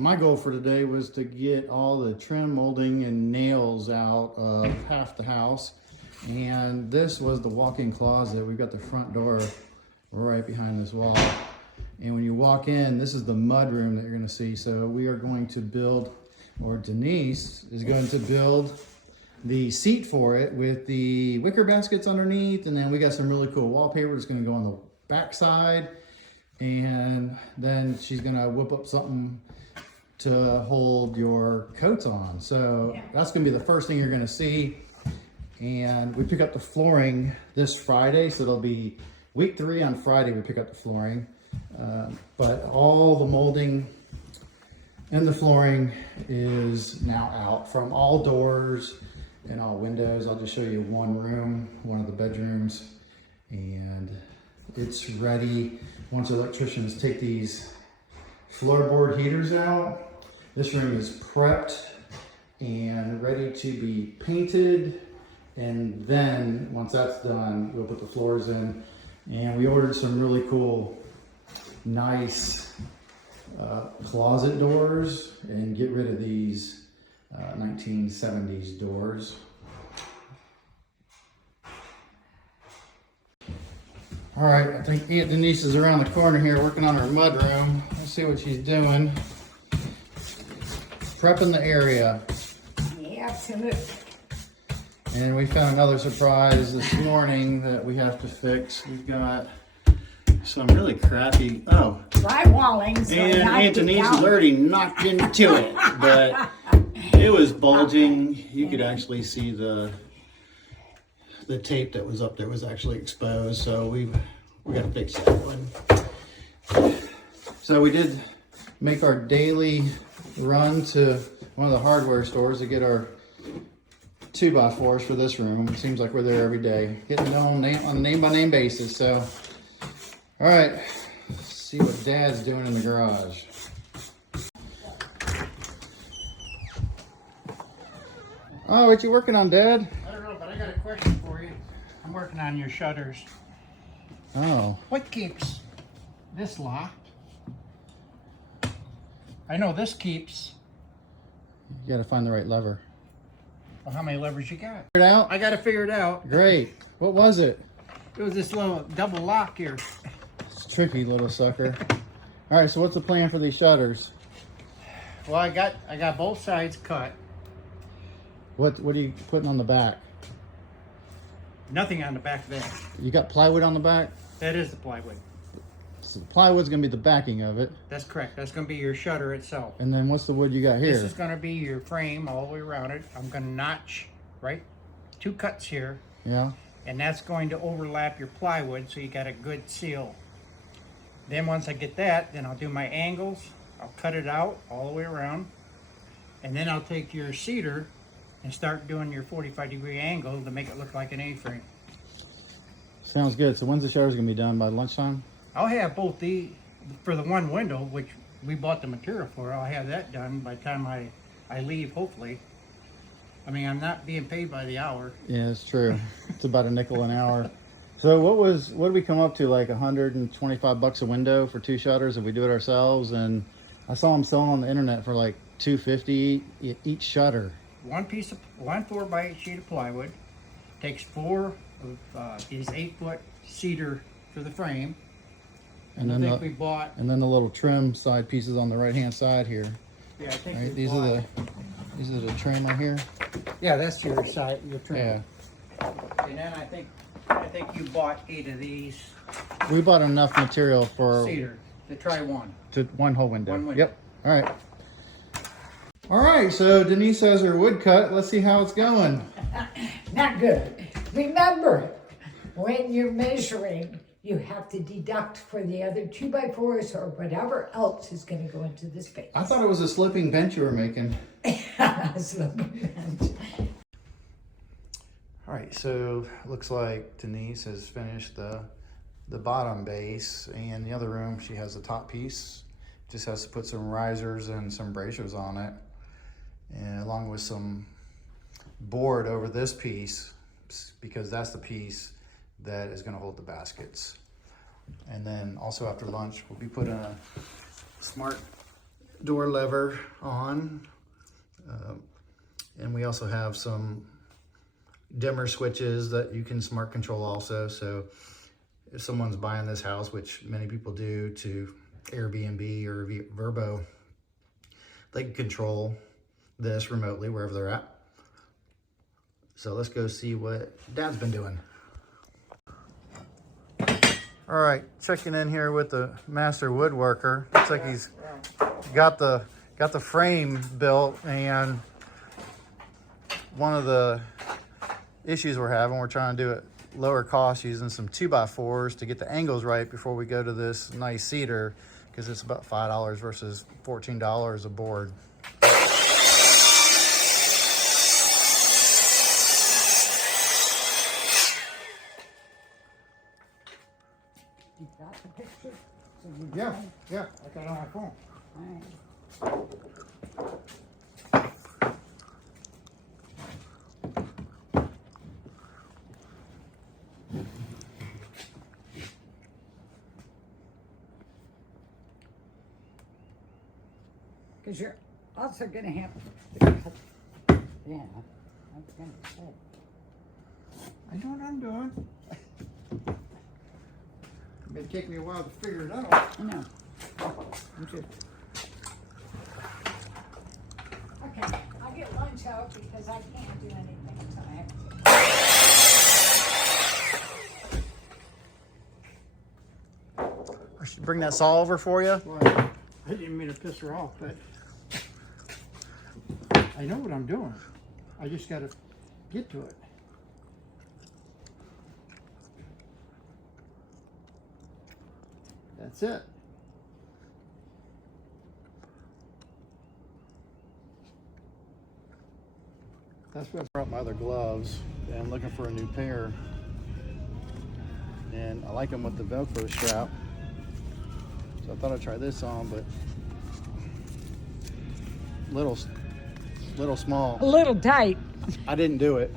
my goal for today was to get all the trim, molding, and nails out of half the house. And this was the walk-in closet. We've got the front door right behind this wall. And when you walk in, this is the mud room that you're gonna see. So we are going to build, or Denise is going to build the seat for it with the wicker baskets underneath. And then we got some really cool wallpaper that's gonna go on the back side. And then she's gonna whip up something to hold your coats on. So that's gonna be the first thing you're gonna see. And we pick up the flooring this Friday, so it'll be week 3 on Friday we pick up the flooring. But all the molding and the flooring is now out from all doors and all windows. I'll just show you one room, one of the bedrooms, and it's ready. Once the electricians take these floorboard heaters out, this room is prepped and ready to be painted. And then once that's done, we'll put the floors in. And we ordered some really cool, nice closet doors and get rid of these 1970s doors. All right, I think Aunt Denise is around the corner here working on her mud room. Let's see what she's doing. Prepping the area. Yeah, absolutely. And we found another surprise this morning that we have to fix. We've got some really crappy, drywalling. So and Aunt Denise has already knocked into it, but it was bulging. You could actually see the tape that was up there was actually exposed, so we got to fix that one. So we did make our daily run to one of the hardware stores to get our 2x4s for this room. It seems like we're there every day, getting known on a name-by-name basis. So, all right, let's see what Dad's doing in the garage. Oh, what you working on, Dad? I don't know, but I got a question for you. I'm working on your shutters. Oh. What keeps this locked? I know this keeps. You gotta find the right lever. Well, how many levers you got? Figure it out? I got to figure it out. Great. What was it? It was this little double lock here. It's tricky, little sucker. All right, so what's the plan for these shutters? Well, I got both sides cut. What are you putting on the back? Nothing on the back there. You got plywood on the back? That is the plywood. So the plywood's gonna be the backing of it. That's correct. That's going to be your shutter itself. And then what's the wood you got here? This is going to be your frame all the way around it. I'm going to notch, right? 2 cuts here. Yeah. And that's going to overlap your plywood, so you got a good seal. Then once I get that, then I'll do my angles. I'll cut it out all the way around. And then I'll take your cedar and start doing your 45-degree angle to make it look like an A-frame. Sounds good. So when's the shutters gonna be done? By lunchtime? I'll have both for the one window, which we bought the material for, I'll have that done by the time I leave, hopefully. I mean, I'm not being paid by the hour. Yeah, it's true. It's about a nickel an hour. So what did we come up to, like $125 a window for 2 shutters if we do it ourselves? And I saw them selling on the internet for like $250 each shutter. One 4x8 sheet of plywood, takes 4 of these 8-foot cedar for the frame. And I then think we bought. And then the little trim side pieces on the right hand side here. Yeah, I think right, we these bought, are the trim right here. Yeah, that's your side, your trim. Yeah. And then I think you bought 8 of these We bought enough material for cedar to try one. to one whole window. One window. Yep. All right. All right. So Denise has her wood cut. Let's see how it's going. Not good. Remember, when you're measuring, you have to deduct for the other 2x4s or whatever else is going to go into the space. I thought it was a slipping bench you were making. Slipping bench. All right, so looks like Denise has finished the bottom base, and the other room she has the top piece. Just has to put some risers and some braziers on it, and along with some board over this piece, because that's the piece that is going to hold the baskets. And then also after lunch we'll be putting a smart door lever on. And we also have some dimmer switches that you can smart control also. So if someone's buying this house, which many people do, to Airbnb or Vrbo, they can control this remotely wherever they're at. So let's go see what Dad's been doing. All right, checking in here with the master woodworker. Looks like he's got the frame built, and one of the issues we're having, we're trying to do it lower cost using some 2x4s to get the angles right before we go to this nice cedar, because it's about $5 versus $14 a board. You got the picture? So you Yeah, yeah, I got it on my phone. All right. Because you're also going to have to cut. Yeah, I was going to say. I know what I'm doing. It may take me a while to figure it out. I know. Okay. Okay, I'll get lunch out because I can't do anything until I have to. I should bring that saw over for you. Well, I didn't mean to piss her off, but I know what I'm doing. I just got to get to it. That's it. That's what. I brought my other gloves and I'm looking for a new pair. And I like them with the Velcro strap. So I thought I'd try this on, but little small. A little tight. I didn't do it.